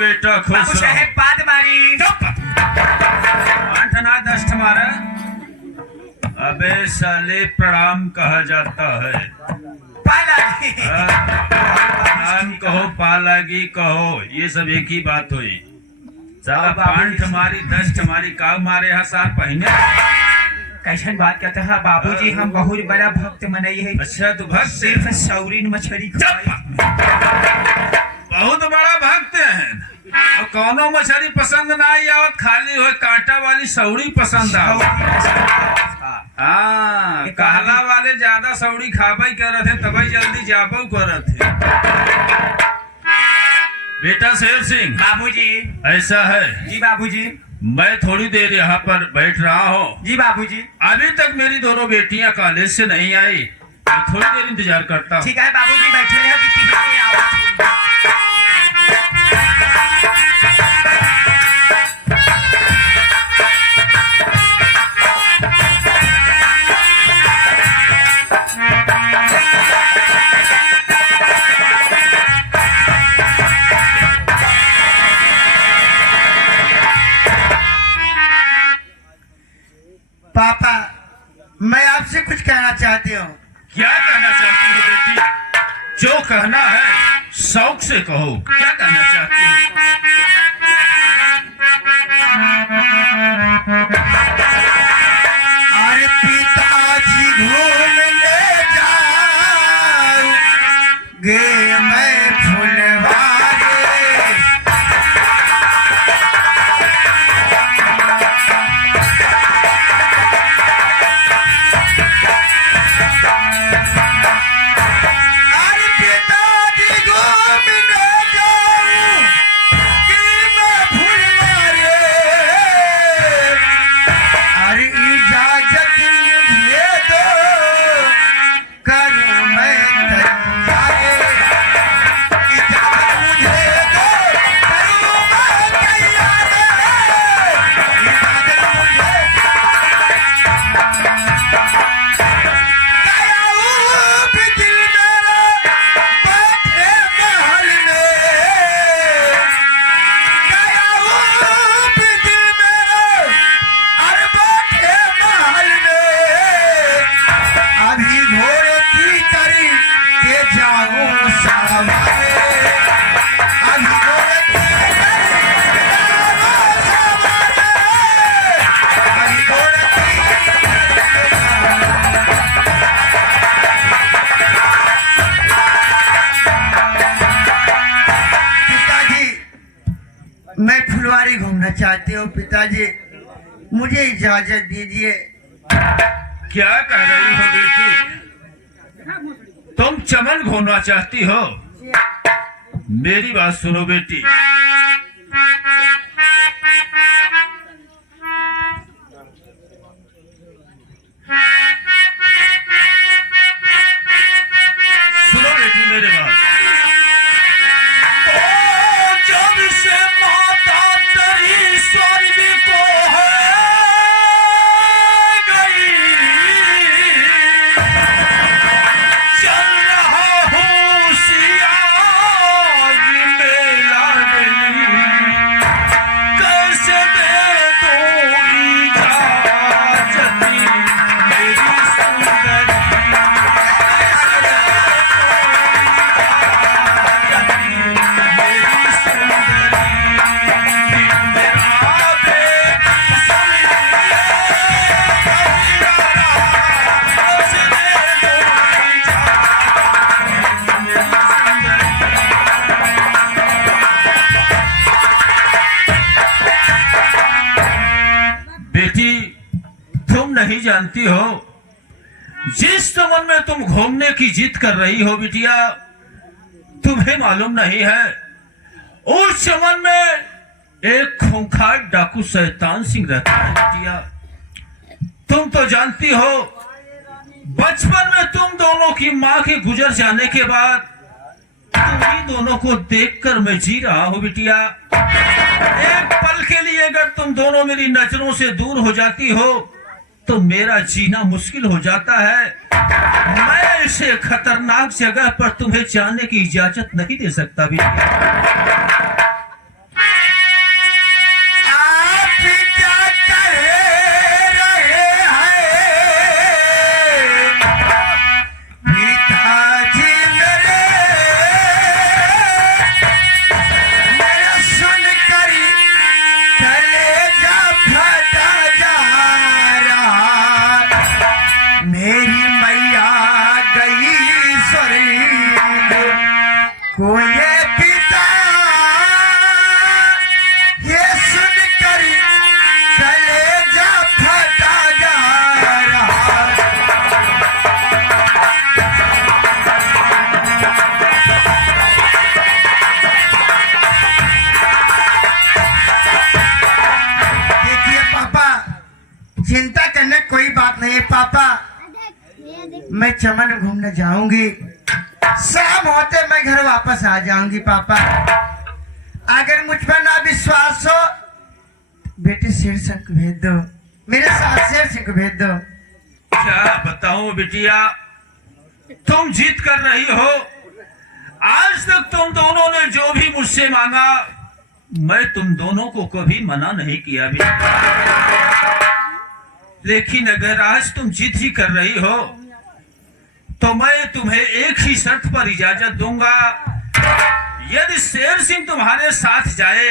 बेटा खुश बाबू साहेब पाद मारी। आठ ना 10 मारा। अबे साले प्रणाम कहा जाता है। पालागी। प्रणाम कहो पालागी कहो, ये सब एक ही बात हुई। साला पांठ मारी 10 मारी का मारे हसार पहने। कैसन बात कहता है बाबूजी, हम बहुत बड़ा भक्त मनई है। अच्छा तू भक्त सिर्फ सौरीन मछली खाई। बहुत बड़ा भक्त है। और कौनो मछली पसंद ना आई आवत, खाली हो कांटा वाली सौड़ी पसंद हाँ कहला वाले ज्यादा सौड़ी खाबई करत है, तभी जल्दी जाबो करत है। बेटा शेर सिंह बाबूजी। ऐसा है जी बाबूजी। मैं थोड़ी देर यहाँ पर बैठ रहा हूँ। जी बाबूजी। अभी तक मेरी दोनों बेटियां कॉलेज से नहीं आई, मैं थोड़ी देर इंतजार करता हूँ। ठीक है बाबूजी, बैठे रहे। पापा, मैं आपसे कुछ कहना चाहती हूँ। क्या कहना चाहती हो बेटी? जो कहना है शौक से कहो। क्या कहना चाहती हो? अरे पिताजी घूमने जाऊंगे मैं फुलवारे। अरे पिताजी घूमने जाऊंगे मैं फुलवारे। अरे इजाजत मुझे दो, करूं मैं तैयारी। इजाजत मुझे दो, करूं मैं तैयारी। इजाजत मुझे गया हूँ भी दिल मेरा बैठे महल में। गया हूँ भी दिल मेरा अरे बैठे महल में। अभी घोड़े की करी के जाऊं सवारे। अभी घोड़े की करी के जाऊं सवारे। अभी घोड़े की पिताजी, मैं फुलवारी घूमना चाहती हूँ। पिताजी, मुझे इजाजत दीजिए। क्या कह रही हो बेटी? तुम चमन घूमना चाहती हो? मेरी बात सुनो बेटी। सुनो बेटी मेरे बात। तो जब से माता तेरी स्वर्ग को है गई, चल रहा हूँ सियाज मेला गली। कैसे दे दो इजाजत मेरी सुंदरी। बेटी तुम नहीं जानती हो, जिस चमन में तुम घूमने की जिद कर रही हो बिटिया, तुम्हें मालूम नहीं है उस चमन में एक खूंखार डाकू शैतान सिंह रहता है बिटिया। तुम तो जानती हो बचपन में तुम दोनों की माँ के गुजर जाने के बाद तुम्ही दोनों को देखकर मैं जी रहा हूँ बिटिया। एक पल के लिए अगर तुम दोनों मेरी नजरों से दूर हो जाती हो तो मेरा जीना मुश्किल हो जाता है। मैं ऐसे खतरनाक जगह पर तुम्हें जाने की इजाजत नहीं दे सकता बिटिया। मैं चमन घूमने जाऊंगी, शाम होते मैं घर वापस आ जाऊंगी। पापा अगर मुझ पर ना विश्वास हो, बेटे शेर सिंह को भेज दो, मेरे साथ शेर सिंह को भेज दो। क्या बताऊं बिटिया, तुम जिद कर रही हो। आज तक तुम दोनों ने जो भी मुझसे मांगा, मैं तुम दोनों को कभी मना नहीं किया बेटा। लेकिन अगर आज तुम जिद ही कर रही हो, तो मैं तुम्हें एक ही शर्त पर इजाजत दूंगा। यदि शेर सिंह तुम्हारे साथ जाए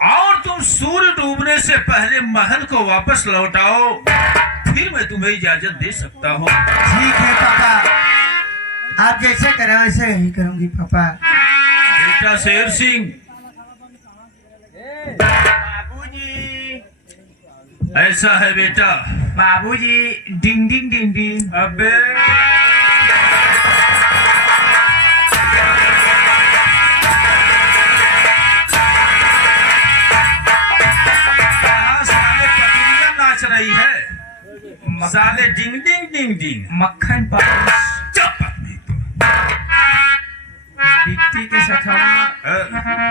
और तुम सूर्य डूबने से पहले महल को वापस लौटाओ, फिर मैं तुम्हें इजाजत दे सकता हूँ। ठीक है पापा, आप जैसे करें वैसे ही करूंगी पापा। बेटा शेर सिंह, बाबूजी, ऐसा है बेटा। बाबूजी, डिंग डिंग डिंग डिंग। अबे साले पतंगियां नाच रही है, साले डिंग डिंग डिंग डिंग। मक्खन पाउस चुप आदमी तू। बिट्टी के सखा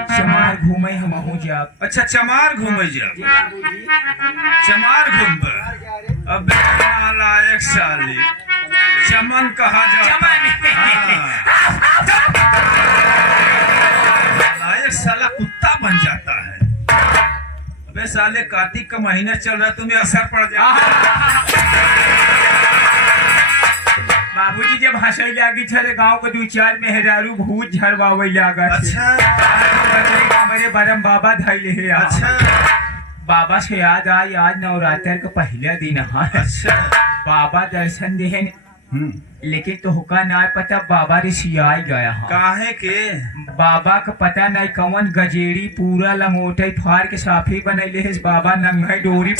चमार घूमे हम हो जा। अच्छा चमार घूमे जा, चमार घूम। अबे नालायक साले, चमन कहा जा। नालायक साला कुत्ता बन जाता है। अबे साले कार्तिक का महीना चल रहा है, तुम्हें असर पड़ जाए। बाबूजी जब हंसई लागी छे गांव के दू चार मेहरारू भूत झड़वावे लागा। अच्छा हमारे बरम बाबा धैले है। अच्छा बाबा से याद आई, आज नवरात्र का पहला दिन है। अच्छा बाबा दर्शन देहन, लेकिन तो हुका ना पता बाबा ऋषियाई गया है। काहे के? बाबा का पता नहीं कौन गजेड़ी पूरा लंगोटे फाड़ के साफी बनैले है। बाबा नंगे डोरी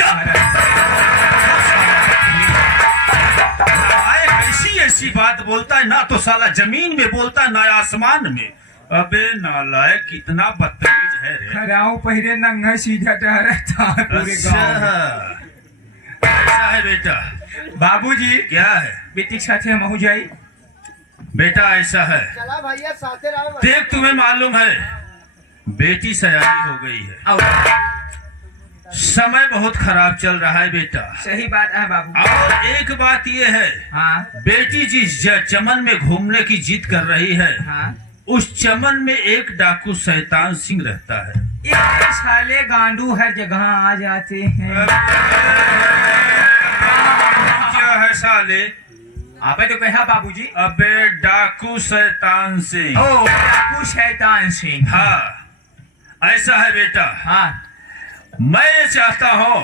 ऐसी ऐसी बात बोलता है ना, तो साला जमीन में बोलता है ना आसमान में। अबे नालायक कितना बदतमीज है रे। खराऊ पहले नंगा सीधा टहरता है पूरे गांव में। ऐसा है बेटा। बाबूजी क्या है बेटी साथे हम हो जाई। बेटा ऐसा है, चला भैया साथे रहो। देख तुम्हें मालूम है बेटी सयानी हो गई है, समय बहुत खराब चल रहा है बेटा। सही बात है बाबू। और एक बात ये है, हाँ बेटी जिस चमन में घूमने की जिद कर रही है, हाँ, उस चमन में एक डाकू शैतान सिंह रहता है। ये साले गांडू हर जगह आ जाते हैं। क्या है साले? आपे तो कहा बाबूजी। अबे डाकू शैतान सिंह। ओ डाकू शैतान सिंह। हाँ ऐसा है बेटा। हाँ मैं चाहता हूँ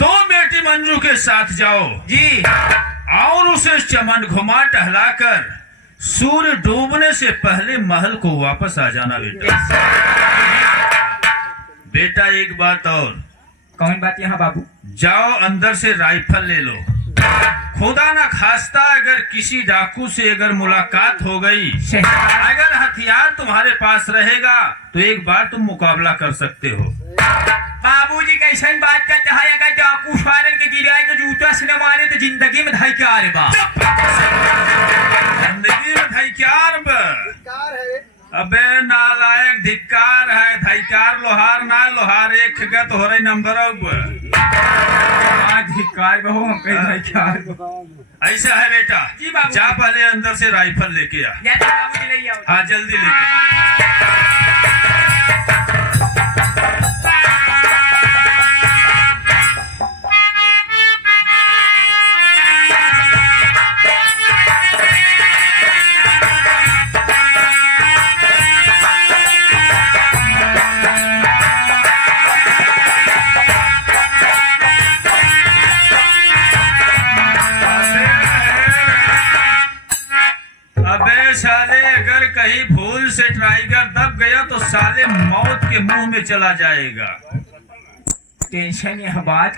तुम बेटी मंजू के साथ जाओ जी, और उसे चमन घुमा टहलाकर सूर्य डूबने से पहले महल को वापस आ जाना बेटा। बेटा एक बात और। कौन बात यहाँ बाबू? जाओ अंदर से राइफल ले लो। खुदा ना खास्ता अगर किसी डाकू से अगर मुलाकात हो गई, अगर हथियार तुम्हारे पास रहेगा तो एक बार तुम मुकाबला कर सकते हो। बाबूजी कैसन बात करते हैं? अगर डाकू फारन के गिराए तो जूता से न मारे तो जिंदगी में धाई क्या रे बा? जिंदगी में धैक्यार बा। अबे नालायक धिक्कार है। धैक्यार लोहार ना, लोहार एक गत हो रही नंबर। धिक्कार बहु हम कहीं धिक्कार। ऐसा है बेटा। जी बाबू। जा पहले अंदर से राइफल लेके आ। या तो बाबूजी ले आओ। हाँ जल्दी लेके। अबे साले अगर कहीं भूल से टाइगर दब गया तो साले मौत के मुंह में चला जाएगा। टेंशन यह बात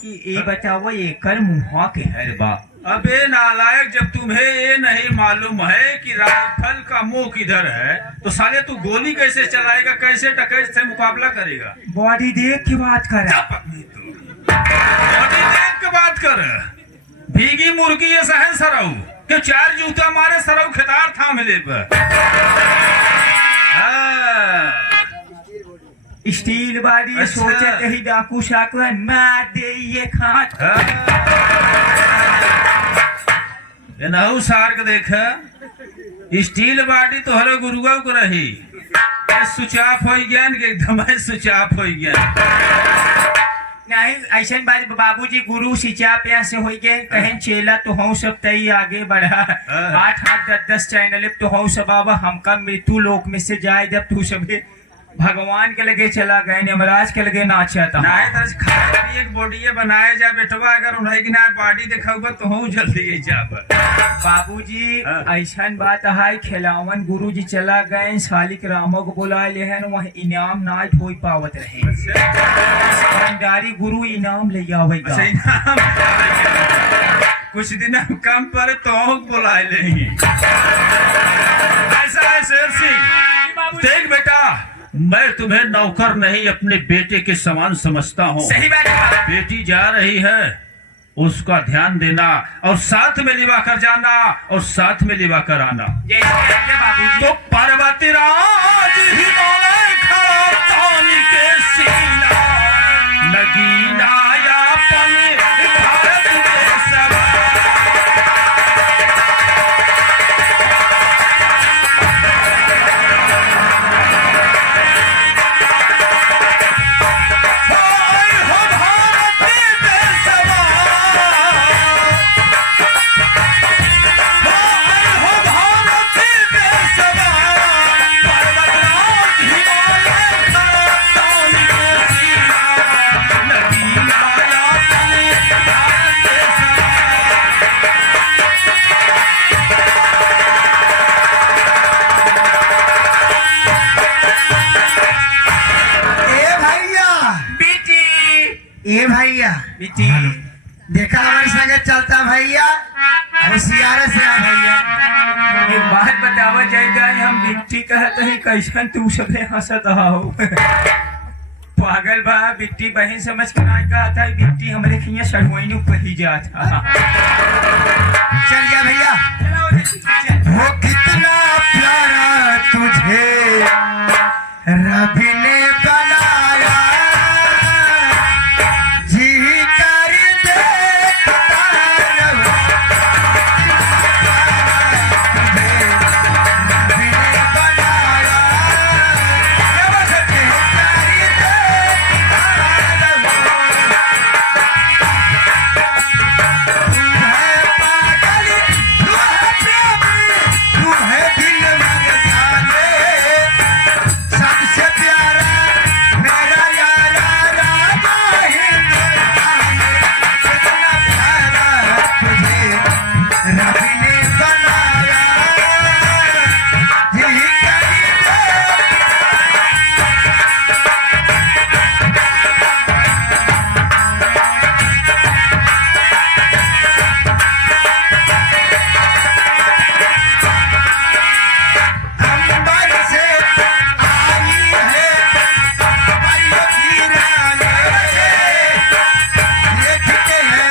कि ये बताओ ये कर मुहा के हर बा। अबे नालायक, जब तुम्हें ये नहीं मालूम है कि राइफल का मुंह किधर है तो साले तू गोली कैसे चलाएगा? कैसे डकैत से मुकाबला करेगा? बॉडी देख के बात कर। बॉडी देख के बात कर। भीगी मुर्गी ये सहन सरऊ के 4 जूता मारे सरऊ खेदार था मिले पर। स्टील बाड़ी अच्छा। सोचते ही डाकू शाकू है मार दे ये खाट। नहु सार्क देख स्टील बाटी तोहरे गुरुआ को रही सुचाप हो गया एकदम सुचाप हो गया। नहीं ऐसा बात बाबूजी गुरु सिंचा पे से हो गए कहें चेला तो हम सब तई आगे बढ़ा 8-8 10 चैनल तो हम सब बाबा हमका मृत्यु लोक में से जाए जब तू सब भगवान के लगे चला गए यमराज के लगे नाचा था नहीं तरस खाए एक बॉडी बनाए जा बेटवा अगर उन्हें की ना बॉडी दिखाऊगा तो हूँ जल्दी जा बाबूजी ऐसा बात है खिलावन गुरु जी चला गए शालिक रामो को बुला ले हैं वह इनाम ना हो पावत रहे भंडारी गुरु इनाम ले आवेगा कुछ दिन हम कम पर तो बुलाए लेंगे। ऐसा है शेर सिंह देख बेटा मैं तुम्हें नौकर नहीं अपने बेटे के समान समझता हूँ। सही बात है। बेटी जा रही है उसका ध्यान देना और साथ में लिवा कर जाना और साथ में लिवा कर आना। तो पार्वती राज हिमालय खड़ा तानी के सीना नगीना यापन भारत के सवा। ए भैया बेटी देखा हमारे संगे चलता भैया होशियार से आ भैया। एक बात बतावा जाए हम बिट्टी कहते हैं कैसन तू सबे हंसत हो पागल बा बिट्टी बहन समझ के ना कहा था बिट्टी हमारे खिया सड़वैनु कही जात चल गया भैया। वो कितना प्यारा तुझे रबी ने बनाया जी कर देखता रहो। रबी ने बनाया जी कर देखता रहो। तू है पागल तू है प्रेमी तू है दिल मर्दाने सबसे प्यारा मेरा यारा राजा हिंदुस्तान कितना प्यारा तुझे रबी ने बनाया यही करीब अंबर से आई है बाइयों की रानी देखते हैं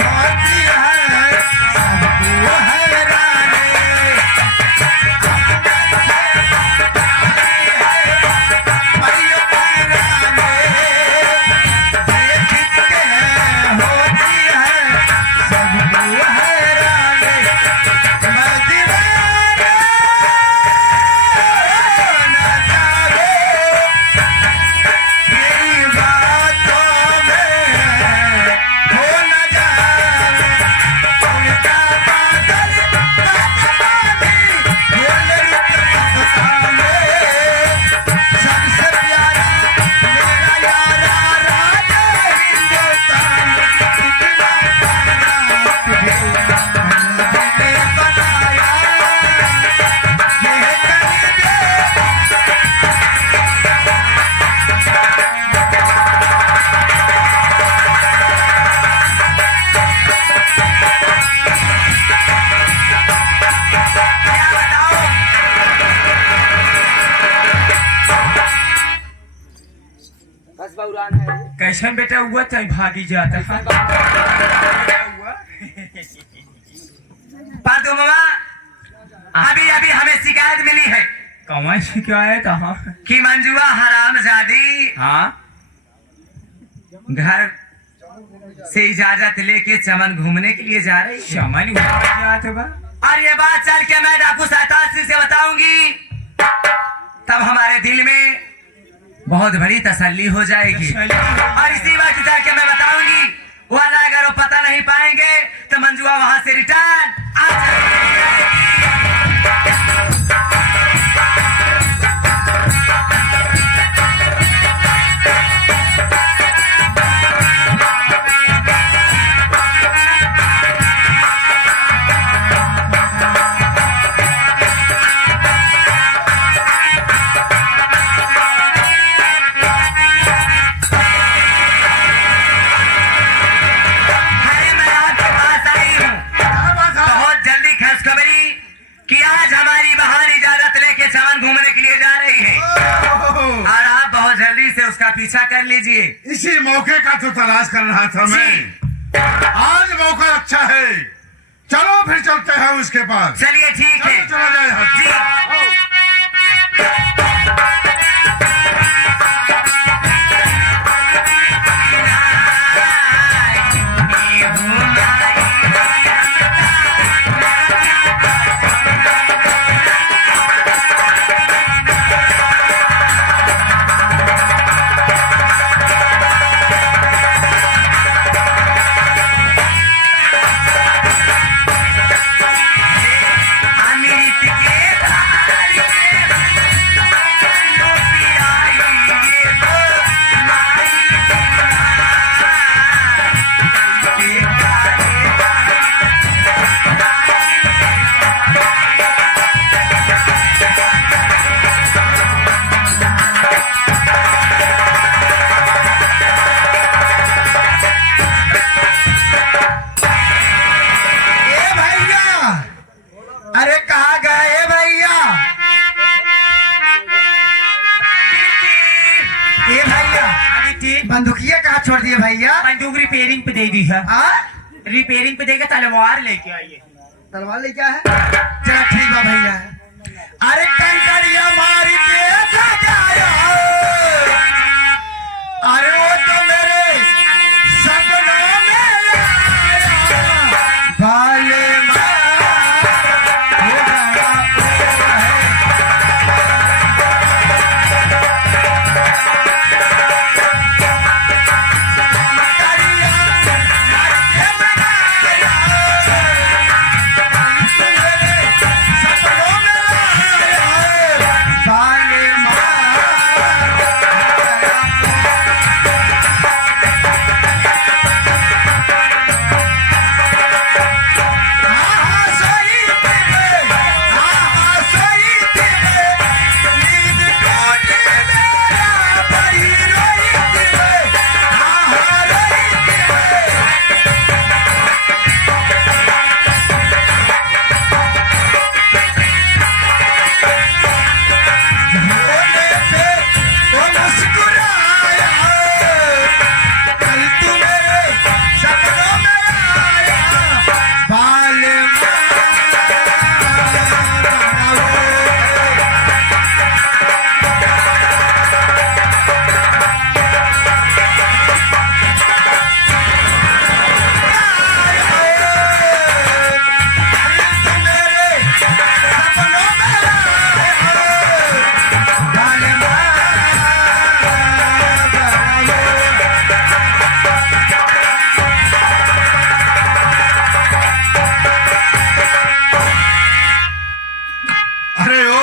होती है सबको हैरानी। बाइयों की रानी देखते हैं होती है सबको हैरानी। मैं दीवाना न जावे मेरी बातों में हो न जावे उनका बादल पानी बोले हिंदुस्ताने सबसे प्यारा मेरा यारा राजा हिंदुस्तान कितना प्यारा तुझे रबी ने बनाया ये करीब कैसन बेटा हुआ चाहे भागी जाता है हुआ पादो मामा, अभी अभी हमें शिकायत मिली है कौन शिकायत? हाँ कि मंजुआ हरामजादी हाँ घर से इजाजत लेके चमन घूमने के लिए जा रही है। चमन जात बा। और ये बात चल के मैं डाकू सतासी से बताऊंगी, तब हमारे दिल में बहुत बड़ी तसल्ली हो जाएगी। और इसी बात चल के मैं बताऊंगी, वरना अगर वो पता नहीं पाएंगे तो मंजुआ वहां से रिटर्न आ जाएगी। उसका पीछा कर लीजिए। इसी मौके का तो तलाश कर रहा था मैं। आज मौका अच्छा है, चलो फिर चलते हैं उसके पास। चलिए ठीक है, चलो चला जाए। बंदूकिया कहाँ छोड़ दिए भैया? बंदूक रिपेयरिंग पे दे दी है। रिपेयरिंग पे देगा, तलवार लेके आइए। तलवार लेके आया है? चलो ठीक है भैया। अरे कंकड़िया मारी के सजाया, अरे वो तो मेरे सपनों में आया, बाले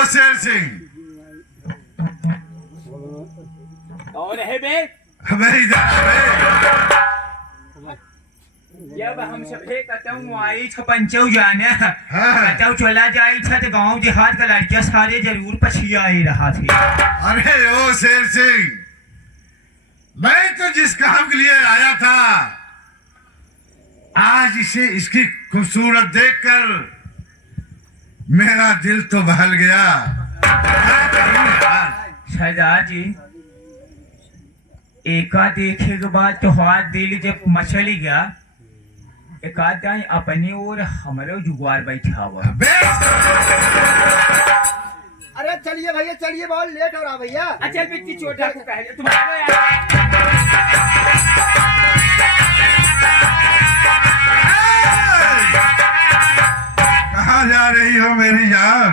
शेर सिंह। कौन है बे? मेरी जब हम सभे कतऊ आई छपंचौ जाने हाँ। कतऊ चला जाई था तो गांव देहात का लड़कियां सारे जरूर पछिया ही रहा थे। अरे ओ शेर सिंह, मैं तो जिस काम के लिए आया था, आज इसे इसकी खूबसूरत देखकर मेरा दिल तो बहल गया। सरदार जी, एका देखे के बाद तुम्हारा दिल जब मचल गया एक आध दाई अपने और हमारे जुगाड़ बैठा हुआ। अरे चलिए भैया चलिए, बहुत लेट हो रहा भैया। अच्छा बिट्टी छोटा को कह तुम्हारा कहाँ जा रही हो मेरी जान?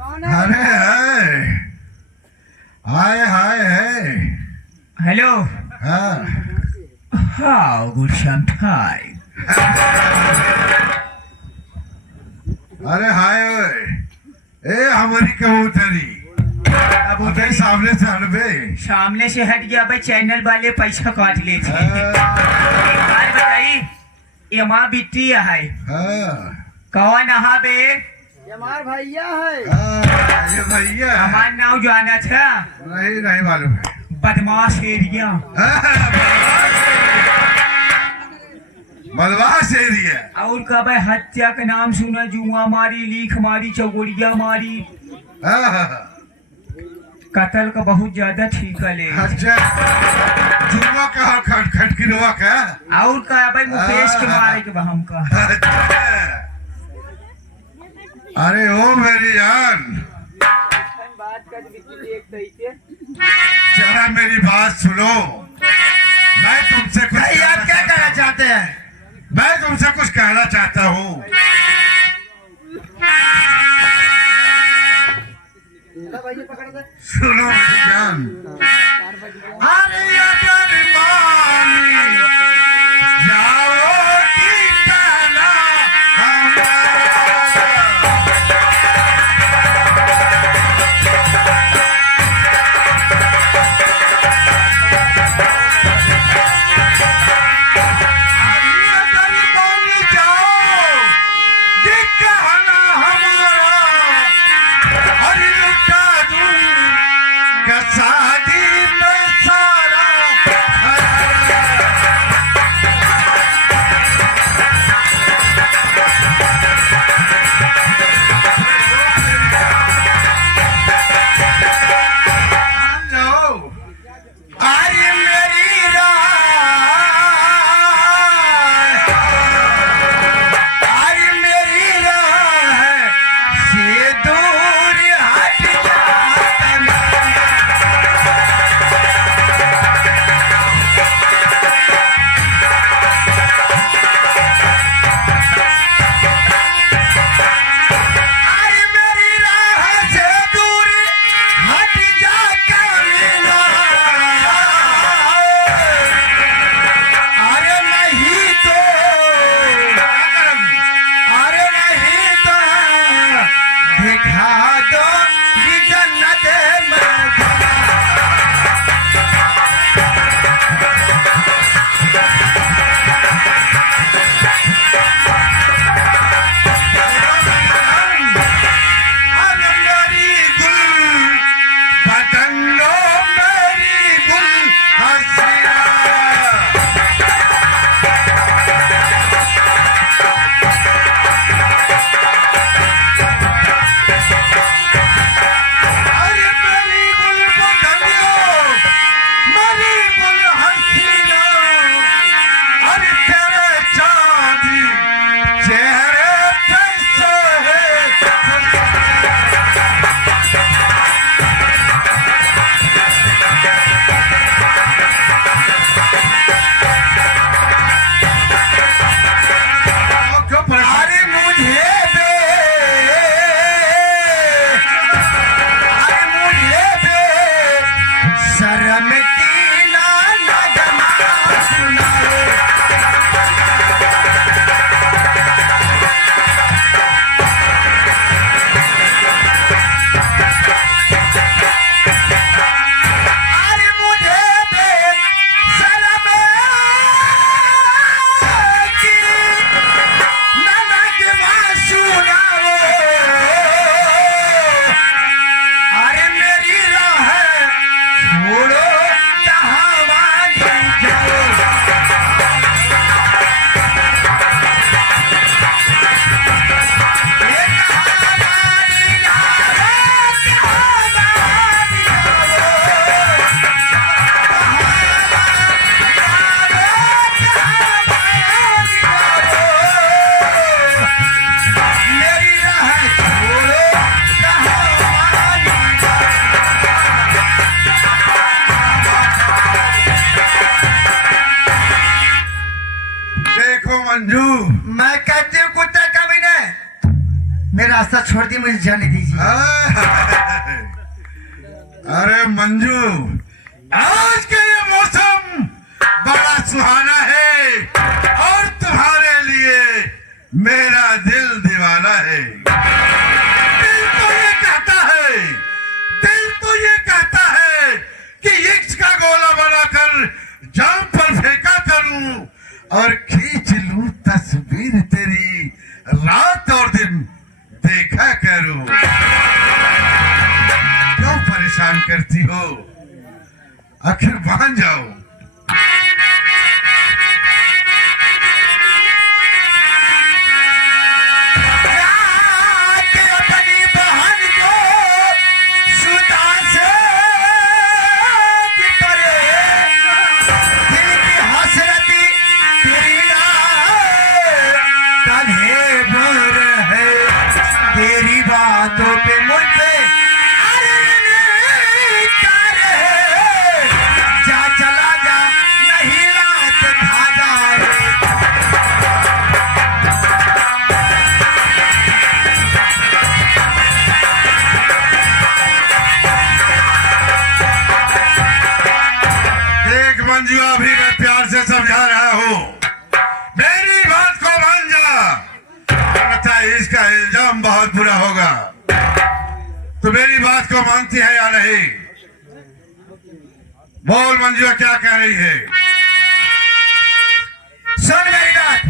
कौन है? अरे है, हाय हाय है। हेलो, हाँ हाउ गुड समटाइम। अरे हाय ओए, ए हमारी कबूतरी अब अबे उधर सामने से हटबे। सामने से हट गया भाई, चैनल वाले पैसा काट लेते हैं। एक बात बताई, ये माँ बिट्टी है कौन नहा बे? ये हमार भैया है। ये भैया हमारा नाम जाना था, नहीं नहीं मालूम है। बदमाश एरिया। बदमाश एरिया। और का भाई हत्या का नाम सुना, जुआ मारी, लीख मारी, चौगुड़िया मारी, कत्ल का बहुत ज्यादा ठीक है। अच्छा जुआ का खटखटकिरवा का। और का भाई मुकेश के मारे के बहम का। अरे ओ मेरी जान, बात कर जरा मेरी बात सुनो। मैं तुमसे कुछ भाई आप क्या कहना चाहते हैं? मैं तुमसे कुछ कहना चाहता हूँ। सुनो मेरी जान। अरे अगर मान जाओगी कहना हमारा। शादी में सारा मंजू। मैं कहती हूँ कुत्ता कभी नहीं, मेरा रास्ता छोड़ दी, मुझे जाने दीजिए। अरे मंजू, आज का ये मौसम बड़ा सुहाना है और तुम्हारे लिए मेरा दिल दीवाना है। दिल तो ये कहता है, दिल तो ये कहता है कि इश्क का गोला बनाकर जाम पर फेंका करूं और खींच लूं तस्वीर तेरी, रात और दिन देखा करूं। क्यों परेशान करती हो, आखिर मान जाओ। तेरी बातों पे मुझ पे जा चला जा, नहीं रात खा जाए। देख मंजू, अभी मैं प्यार से समझा रहा हूँ, मेरी बात को मान जा, अन्यथा इसका इल्जाम बहुत बुरा होगा। तो मेरी बात को मानती है या नहीं? बोल मंजू, क्या कह रही है? सुन मेरी बात,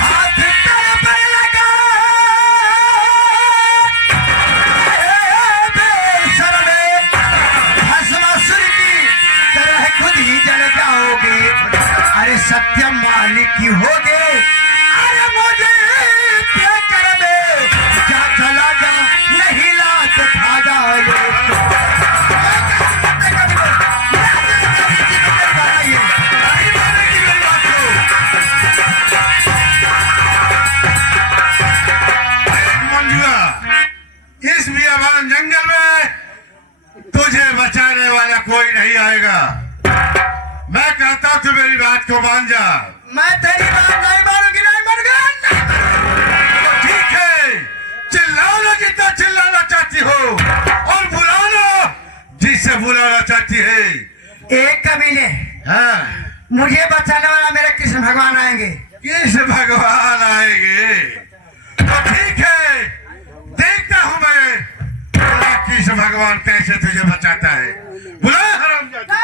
हाथ तेरे पर लगा बेशर्मे, भस्मासुर की तरह खुद ही जल जाओगे। अरे सत्यम मालिक की होगे, अरे मुझे कर दे, जा चला जा, नहीं लात खा जाओगे। मंजुआ, इस बियाबान जंगल में तुझे बचाने वाला कोई नहीं आएगा। मैं कहता हूं तू मेरी बात को मान जा। मैं तेरी बात नहीं मानूंगी, नहीं मानूंगा। तो ठीक है, चिल्ला लो जितना चिल्लाना चाहती हो और बुला लो जिसे बुलाना चाहती है। एक कबीले हाँ, मुझे बचाने वाला मेरे कृष्ण भगवान आएंगे। कृष्ण भगवान आएंगे तो ठीक है, देखता हूं मैं बुला कृष्ण भगवान कैसे तुझे बचाता है। बुला हरामजादा।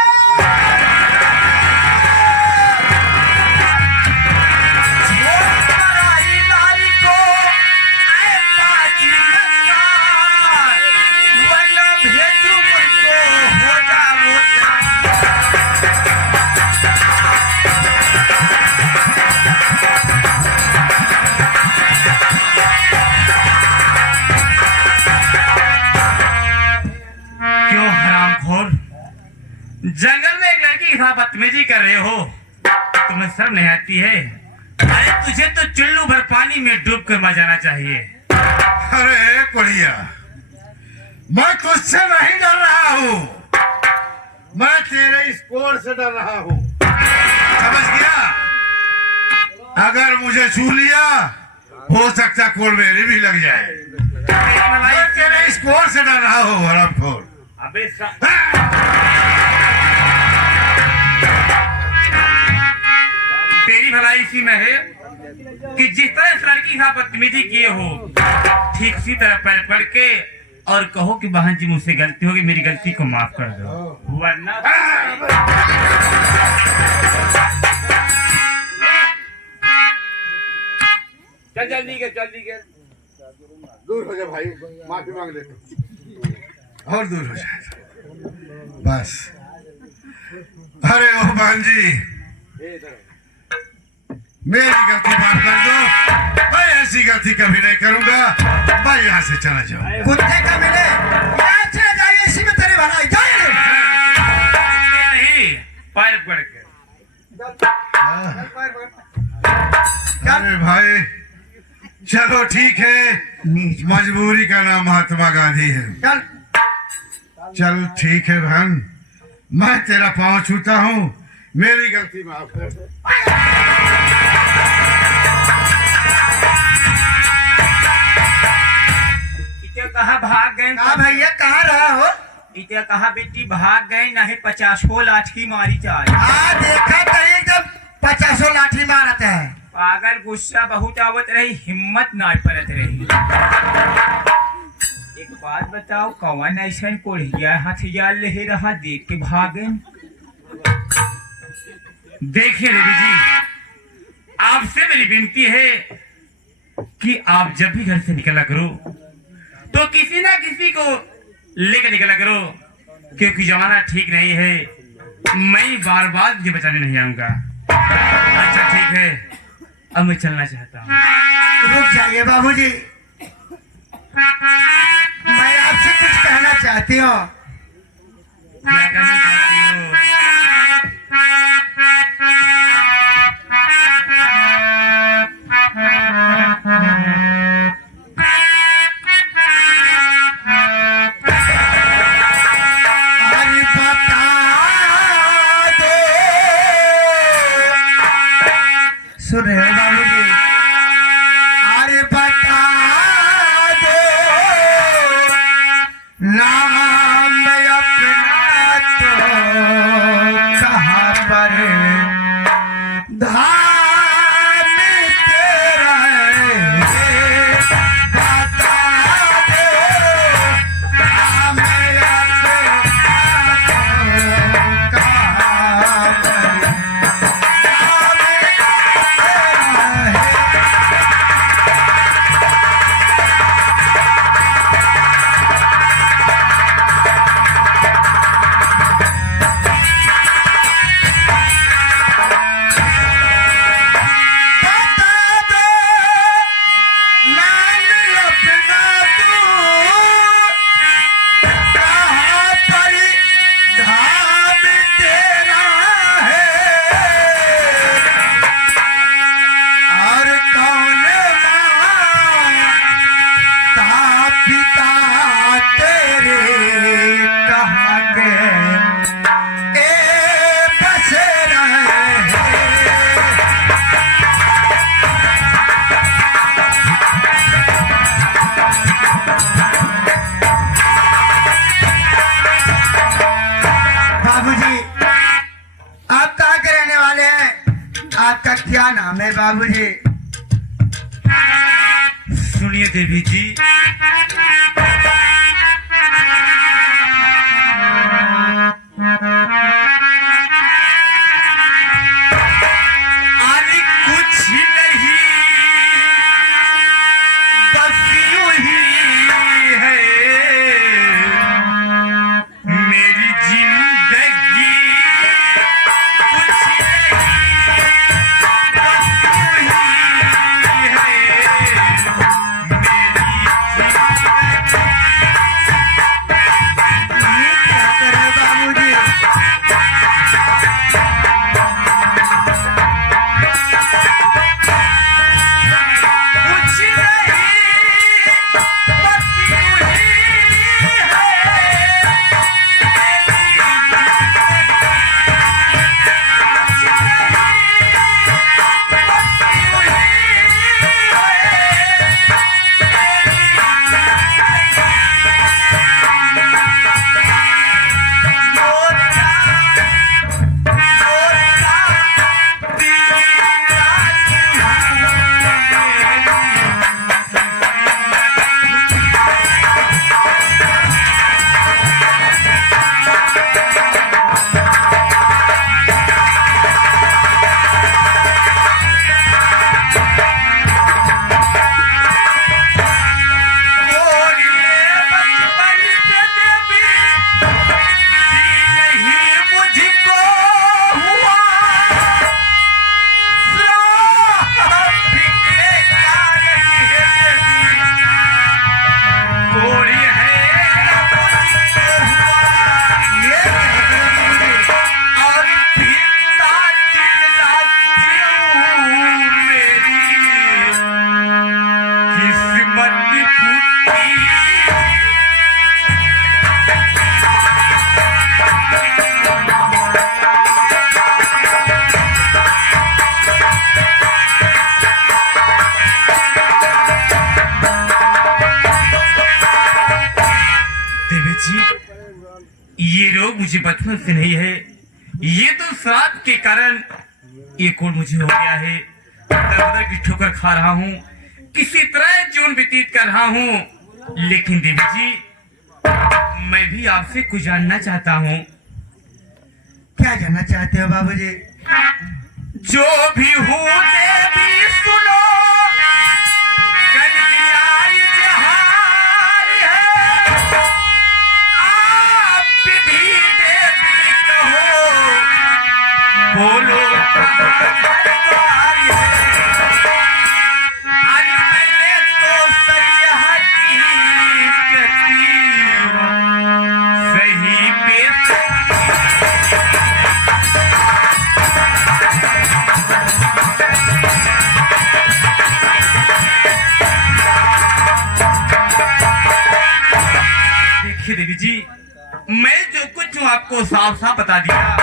क्यों हरामखोर, जंगल में एक लड़की के साथ बदतमीजी कर रहे हो, तुम्हें शर्म नहीं आती है? अरे तुझे तो चुल्लू भर पानी में डूब कर मर जाना चाहिए। अरे कुड़िया, मैं तुझसे नहीं डर रहा हूँ, मैं तेरे इस कोर से डर रहा हूँ। समझ गया? अगर मुझे छू लिया हो सकता कोर मेरी भी लग जाए। मैं तेरे इस कोर से डर रहा हूँ हरामखोर। अबे तेरी भलाई इसी में है कि जिस तरह इस लड़की के साथ बदतमीजी किए हो, ठीक उसी तरह पैर पड़ के और कहो कि बहन जी मुझसे गलती होगी, मेरी गलती को माफ कर दो, वरना चल जल्दी कर दूर हो जा भाई, माफी मांग ले तू और दूर हो जा बस। अरे ओ बहन जी, मेरी गलती माफ कर दो, मैं ऐसी गलती कभी नहीं करूंगा। मैं यहाँ से चला जाऊँ। कुत्ते का मिले यहाँ चले जाइए, इसी में तेरी भलाई। जाइए नहीं, पैर पड़ के। अरे भाई चलो ठीक है, मजबूरी का नाम महात्मा गांधी है। चल चल ठीक है बहन, मैं तेरा पाँव छूता हूँ, मेरी गलती माफ कर दे। इते कहा भाग गए? हाँ भैया कहाँ रहा हो? इते कहा बेटी भाग गए, नहीं 50 लाठी मारी चाल। हाँ देखा कहीं एकदम 50 लाठी मारत है। पागल गुस्सा बहुत आवत रही, हिम्मत ना पड़त रही। एक बात बताओ, कौन ऐसा कोढ़िया हथियार ले रहा देख के भागे? देखिए देवी जी, आपसे मेरी विनती है कि आप जब भी घर से निकला करो तो किसी ना किसी को लेकर निकला करो, क्योंकि जमाना ठीक नहीं है। मैं बार बार मुझे बचाने नहीं आऊंगा। अच्छा ठीक है, अब मैं चलना चाहता हूँ। रुक जाइए बाबूजी, मैं आपसे कुछ कहना चाहती हूँ। क्या करना चाहती हो? अरे बता दो, सुन रहे हो बाबूजी? अरे बता दो नाम अपना तो कहाँ पर धाम तेरा है। बता दो नाम अपना तो कहाँ पर धाम तेरा है। बता दो नाम अपना तू कहाँ पर धाम तेरा है। और कौन माता पिता तेरे कहाँ के बसे रहे। बाबूजी आप कहाँ के रहने वाले हैं? आपका क्या नाम है बाबूजी? सुनिए देवी जी, अरे कुछ नहीं, बस यूं ही है मेरी जिंदगी। कुछ नहीं, बस यूं ही है मेरी जिंदगी। जी, ये रोग मुझे बचपन से नहीं है, ये तो श्राप के कारण ये कोड मुझे हो गया है। दर की ठोकर खा रहा हूँ, किसी तरह जीवन व्यतीत कर रहा हूँ। लेकिन देवी जी, मैं भी आपसे कुछ जानना चाहता हूँ। क्या जानना चाहते हो बाबूजी? जो भी हूँ देवी सुनो, कन्या इजहार है, आप भी देवी कहो, बोलो कहाँ घर द्वार है। आज मैंने तो सच हकीकत सही पे देखिए देवी जी, मैं जो कुछ हूँ आपको साफ साफ बता दिया,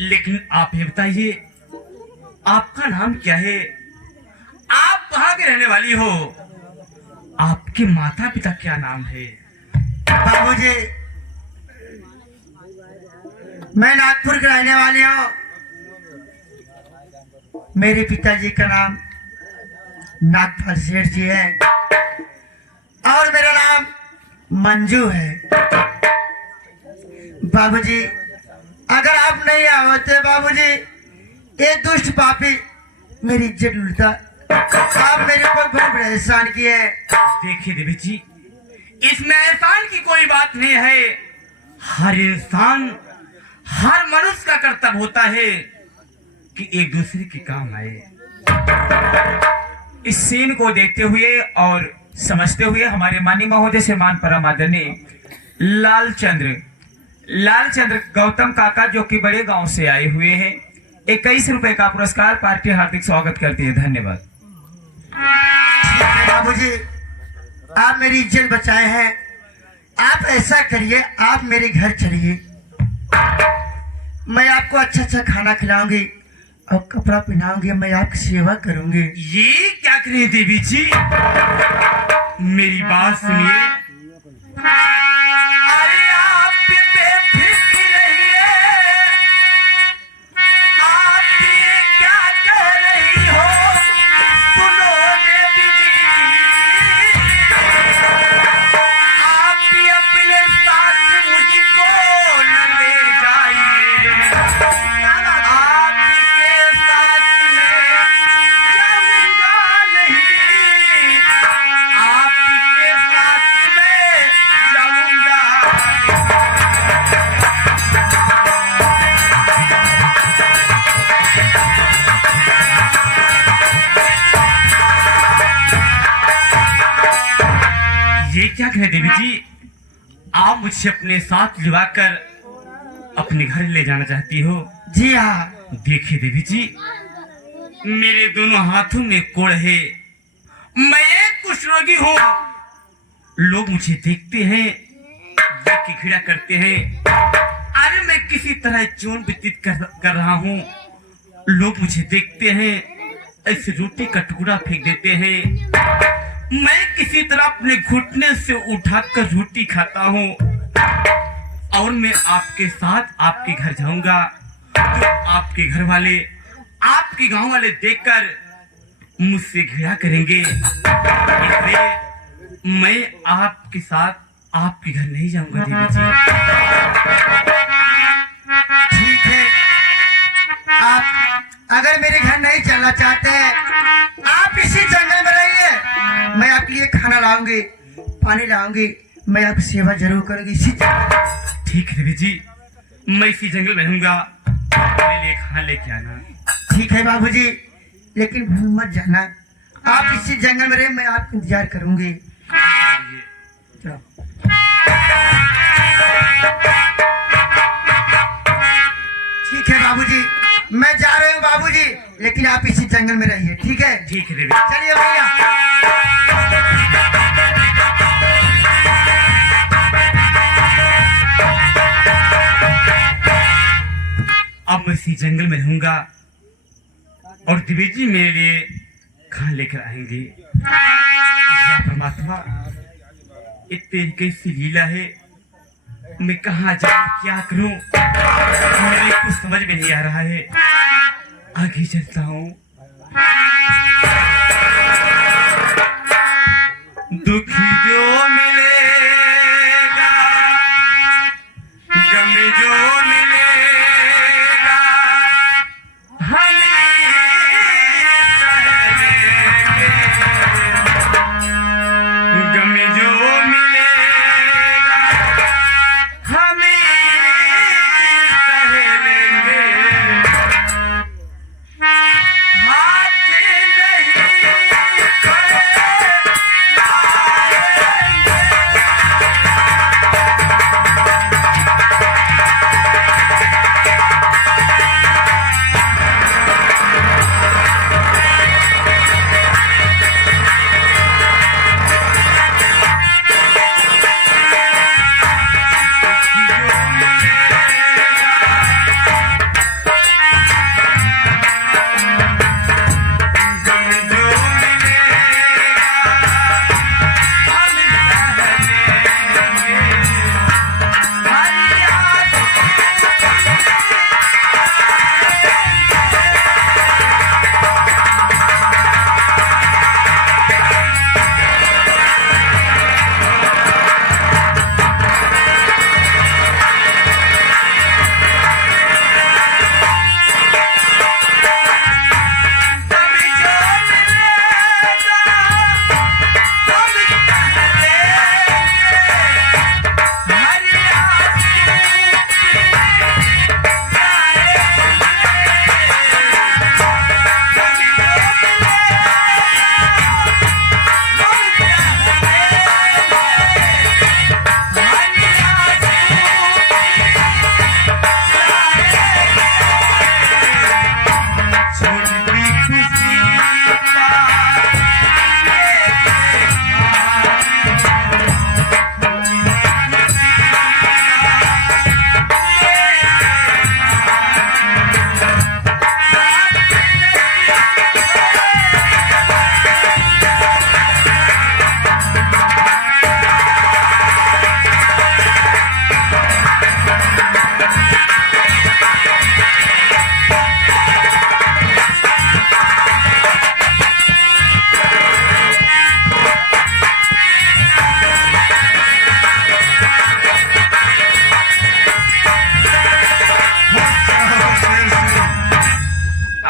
लेकिन आप ये बताइए, आपका नाम क्या है? आप कहाँ के रहने वाली हो? आपके माता पिता क्या नाम है? बाबूजी, मैं नागपुर के रहने वाली हूँ। मेरे पिताजी का नाम नागपाल सेठ जी है और मेरा नाम मंजू है। बाबूजी, अगर आप नहीं होते बाबूजी, ये दुष्ट पापी मेरी इज्जत लूटता। आप मेरे ऊपर बहुत बड़ा एहसान किए। देखिए देवी जी, इसमें एहसान की कोई बात नहीं है। हर इंसान, हर मनुष्य का कर्तव्य होता है कि एक दूसरे के काम आए। इस सीन को देखते हुए और समझते हुए हमारे माननीय महोदय श्रीमान परम आदरणीय लालचंद्र गौतम काका, जो कि बड़े गांव से आए हुए हैं, 21 रुपए का पुरस्कार पार्टी हार्दिक स्वागत करती है। धन्यवाद। बाबूजी, आप मेरी इज्जत बचाए हैं। आप ऐसा करिए, आप मेरे घर चलिए, मैं आपको अच्छा अच्छा खाना खिलाऊंगी और कपड़ा पहनाऊंगी, मैं आपकी सेवा करूंगी। ये क्या करें देवी जी, मेरी बात सुनिए। अरे आप बेफिक्र रहिए, आप ये क्या कह रही हो? सुनो देवी जी, आप भी अपने साथ मुझको न ले जाइए। आपके साथ मैं जाऊंगा नहीं, आपके साथ मैं जाऊंगा। ये क्या कहे देवी जी, आप मुझे अपने साथ लिवाकर अपने घर ले जाना चाहती हो? जी हाँ। देखिए देवी जी, मेरे दोनों हाथों में कोड़ है, मैं एक कुष्ठरोगी हूँ। लोग मुझे देखते हैं, देख के घृणा करते हैं। अरे मैं किसी तरह जीवन व्यतीत कर रहा हूँ। लोग मुझे देखते हैं, ऐसे रोटी का टुकड़ा फेंक देते हैं। मैं किसी तरह अपने घुटने से उठाकर रोटी खाता हूँ और मैं आपके साथ आपके घर जाऊंगा, तो आपके घर वाले, आपके गांव वाले देखकर मुझसे घृणा करेंगे। इसलिए मैं आपके साथ आपके घर नहीं जाऊंगा देवी जी। ठीक है, आप अगर मेरे घर नहीं चलना चाहते हैं, आप इसी जंगल में रहिए, मैं आपके लिए खाना लाऊंगी, पानी लाऊंगी, मैं आपकी सेवा जरूर करूंगी इसी जंगल। ठीक है देवी जी, मैं इसी जंगल में रहूंगा, मेरे लिए खाना लेके आना। ठीक है बाबूजी, लेकिन भूल मत जाना, आप इसी जंगल में रहे, मैं आपका इंतजार करूंगी। चलो। ठीक है बाबूजी, मैं जा रही हूँ बाबूजी, लेकिन आप इसी जंगल में रहिए, ठीक है? ठीक है देवी। चलिए भैया। अब मैं इसी जंगल में रहूंगा और देवी जी मेरे लिए खाना लेकर आएंगे। या परमात्मा, ये तेरी कैसी लीला है मैं कहाँ जाऊँ, क्या करूँ, मेरे कुछ समझ में नहीं आ रहा है। आगे चलता हूँ। दुखी जो मिलेगा, गम जो मिलेगा, हमें सह लेंगे। गम जो मिलेगा, हमें सह लेंगे। हाथ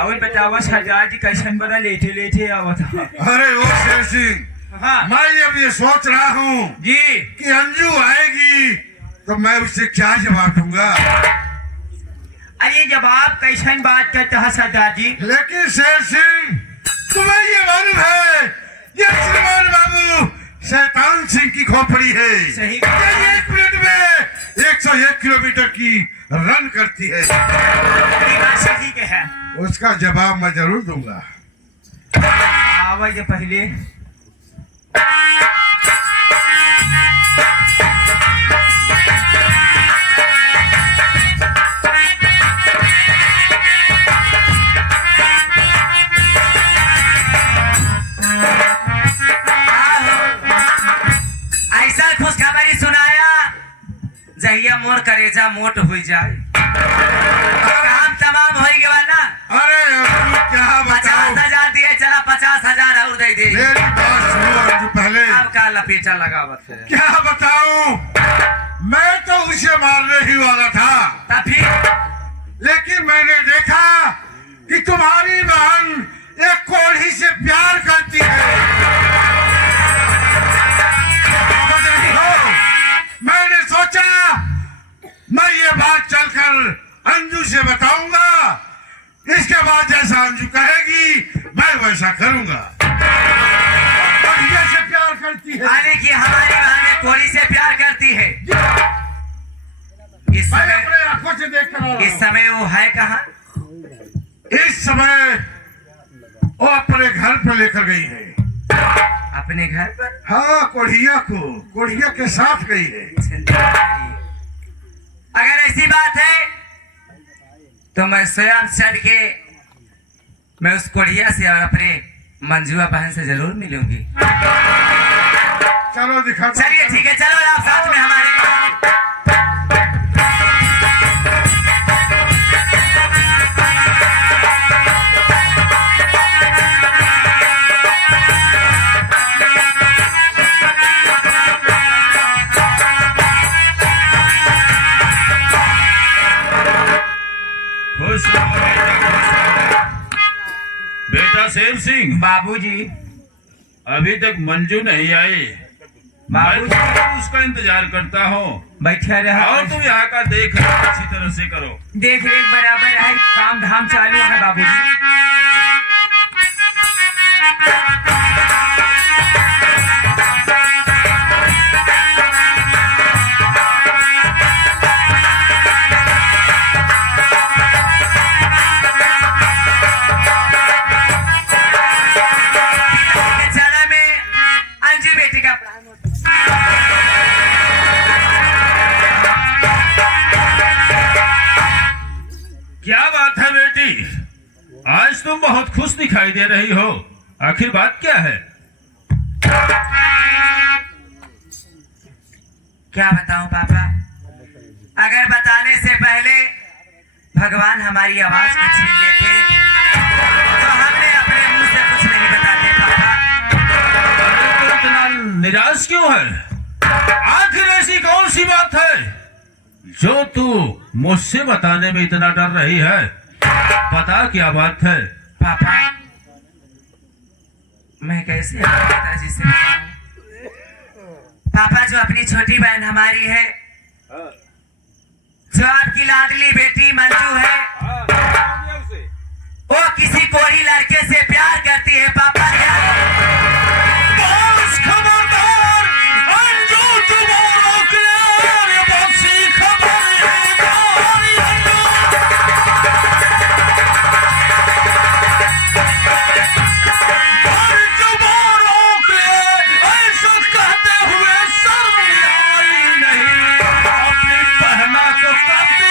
नहीं बतावा सरदार जी कैसन बड़ा लेटे लेटे आवत था। अरे वो शेर सिंह, हाँ मैं अब ये सोच रहा हूँ जी, कि अंजू आएगी तो मैं उससे क्या जवाब दूंगा। अरे जवाब कैसन बात करता है सरदार जी। लेकिन शेर सिंह, तुम्हें ये मालूम है ये श्रीमान बाबू शैतान सिंह की खोपड़ी है। सही ये 1 मिनट में 101 किलोमीटर की रन करती है। सही के है, उसका जवाब मैं जरूर दूंगा। आवाज पहले ऐसा खुशखबरी सुनाया जहिया मोर करेजा मोट हो जाए, काम तमाम हो गया ना। अरे अंजू क्या बताओ, 50,000 दिए, चला 50,000 और दे दे। मेरी बात सुनो अंजू पहले। अब का लपेटा लगावत है। क्या बताऊं, मैं तो उसे मारने ही वाला था, तब फिर लेकिन मैंने देखा कि तुम्हारी बहन एक कोढ़ी से प्यार करती है। समझ रही हो? मैंने सोचा मैं ये बात चलकर अंजू से बताऊंगा, इसके बाद जैसा अंजू कहेगी मैं वैसा करूंगा। कोढ़िया से प्यार करती है। अरे कि हमारी बहन कोड़ी से प्यार करती है। इस मैं समय अपने आंखों से देख कर आ रहा इस हूं। समय वो है कहाँ? इस समय वो अपने घर पर लेकर गई है। अपने घर पर। हाँ, कोढ़िया को कोढ़िया के साथ गई है। अगर ऐसी बात है तो मैं स्वयं चल के मैं उस कोढ़िया से और अपने मंजुआ बहन से जरूर मिलूंगी। चलो दिखा। चलिए ठीक है, चलो आप साथ में हमारे। शेर सिंह, बाबूजी अभी तक मंजू नहीं आई। मैं बाबूजी तो उसका इंतजार करता हूँ। बैठा रहा और तुम यहाँ का देख रेख अच्छी तरह से करो। देख रेख बराबर है, काम धाम चालू है बाबूजी। चला में अंजू बेटी का क्या बात है बेटी, आज तुम बहुत खुश दिखाई दे रही हो। आखिर बात क्या है? क्या बताऊं पापा, अगर बताने से पहले भगवान हमारी आवाज को छीन लेते तो हमने अपने मुंह से कुछ नहीं बताते पापा। अरे तो इतना निराश क्यों है? आखिर ऐसी कौन सी बात है जो तू मुझसे बताने में इतना डर रही है? बता क्या बात है? पापा मैं कैसे अपने पिताजी से बताऊं? पापा जो अपनी छोटी बहन हमारी है, जो आपकी लाडली बेटी मंजू है, वो किसी कोरी लड़के से प्यार करती है पापा। बस खबरदार, अंजू तुम्हारा प्यार बसी खबरदार, अंजू तुम्हारा प्यार ऐसा कहते हुए शर्म आई नहीं। अपनी बहना को कहते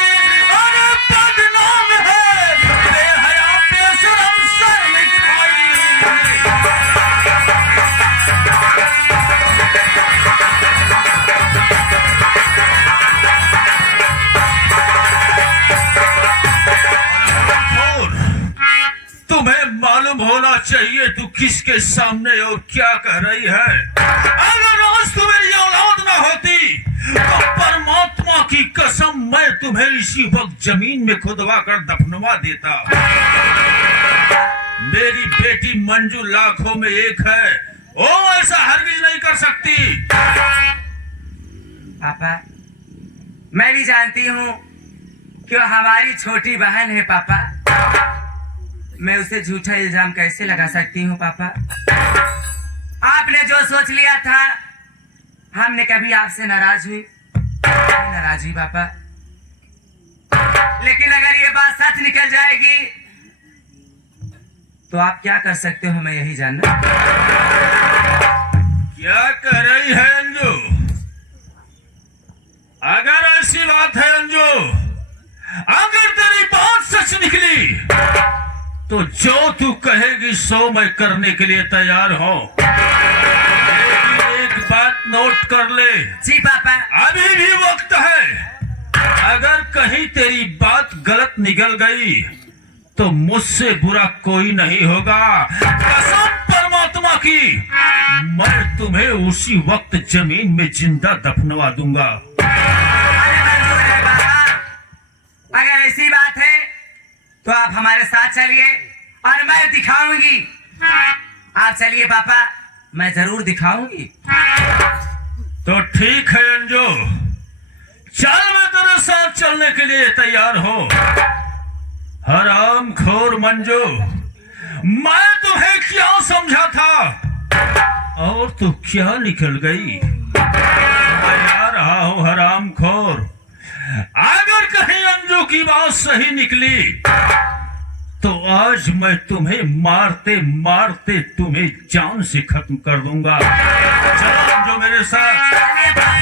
अरे बदनाम है, बेहया बेशरम शर्म खाई नहीं। और तुम्हें मालूम होना चाहिए तू किसके सामने और क्या कह रही है। अगर आज तू मेरी औलाद न होती तो परमात्मा की कसम मैं तुम्हें इसी वक्त जमीन में खुदवा कर दफनवा देता। मेरी बेटी मंजू लाखों में एक है, वो ऐसा हरगिज नहीं कर सकती। पापा मैं भी जानती हूँ कि वो हमारी छोटी बहन है पापा। मैं उसे झूठा इल्जाम कैसे लगा सकती हूँ पापा? आपने जो सोच लिया था, हमने कभी आपसे नाराज हुई? नहीं नाराज हुई पापा। लेकिन अगर ये बात सच निकल जाएगी तो आप क्या कर सकते हो हमें यही जानना। क्या कह रही है अंजू? अगर ऐसी बात है अंजू, अगर तेरी बात सच निकली तो जो तू कहेगी सो मैं करने के लिए तैयार हूं। लेकिन एक बात नोट कर ले, जी पापा। अभी भी वक्त है। अगर कहीं तेरी बात गलत निकल गई तो मुझसे बुरा कोई नहीं होगा। कसम परमात्मा की, मैं तुम्हें उसी वक्त जमीन में जिंदा दफनवा दूंगा। अरे मंजूर है पापा, अगर ऐसी बात है तो आप हमारे साथ चलिए और मैं दिखाऊंगी। आप चलिए पापा, मैं जरूर दिखाऊंगी। तो ठीक है अंजू, चल मैं तेरे साथ चलने के लिए तैयार हूं। हराम खोर मंजू, मैं तुम्हें क्या समझा था और तू क्या निकल गई। मैं आ रहा हूं हराम खोर। अगर कहीं अंजू की बात सही निकली तो आज मैं तुम्हें मारते मारते तुम्हें जान से खत्म कर दूंगा। चलो अंजू मेरे साथ। चलिए पापा।